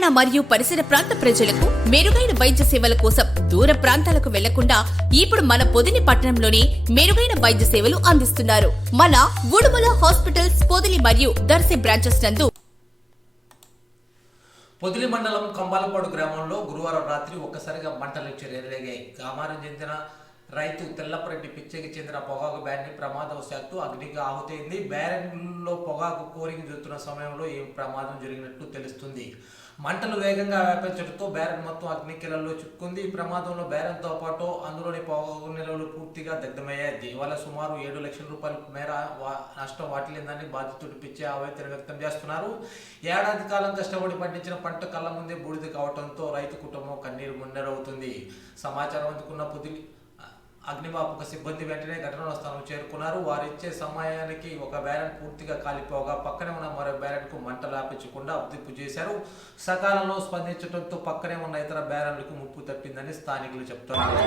తెలంగాణ మరియు పరిసర ప్రాంత ప్రజలకు మెరుగైన వైద్య సేవల కోసం దూర ప్రాంతాలకు వెళ్లకుండా ఇప్పుడు మన పొదిలి పట్టణంలోనే మెరుగైన వైద్య సేవలు అందిస్తున్నారు. మన ఉడుమల హాస్పిటల్స్ పొదిలి మరియు దర్శి బ్రాంచెస్ నందు. పొదిలి మండలం కంబాలపాడు గ్రామంలో గురువారం రాత్రి ఒక్కసారిగా మంటలు చెలరేగాయి. గ్రామానికి చెందిన రైతు తెల్లపరెడ్డి పిచ్చెకి చెందిన పొగాకు బ్యారెన్ ప్రమాదవశాత్తు అగ్నికి ఆహుతైంది. బ్యారెన్లో పొగాకు కోరింగ్ చూస్తున్న సమయంలో ఈ ప్రమాదం జరిగినట్టు తెలుస్తుంది. మంటలు వేగంగా వ్యాపించడంతో బ్యారెన్ మొత్తం అగ్నికిలలో చిక్కుంది. ఈ ప్రమాదంలో బ్యారెన్తో పాటు అందులోని పొగాకు నిల్వలు పూర్తిగా దగ్ధమయ్యాయి. దీనివల్ల సుమారు 7 లక్షల రూపాయల మేర నష్టం వాటిల్లిందని బాధితుడు పిచ్చే ఆవేదన వ్యక్తం చేస్తున్నారు. ఏడాది కాలం కష్టపడి పండించిన పంట కళ్ళ ముందే బూడిద కావడంతో రైతు కుటుంబం కన్నీరు మున్నెరవుతుంది. సమాచారం అందుకున్న పొదిలి అగ్నిమాపక సిబ్బంది వెంటనే ఘటనా స్థలం చేరుకున్నారు. వారిచ్చే సమయానికి ఒక బ్యారెన్ పూర్తిగా కాలిపోగా పక్కనే ఉన్న మరో బ్యారెన్కు మంటలు ఆపించకుండా అదుపు చేశారు. సకాలంలో స్పందించడంతో పక్కనే ఉన్న ఇతర బ్యారెన్లకు ముప్పు తప్పిందని స్థానికులు చెప్తున్నారు.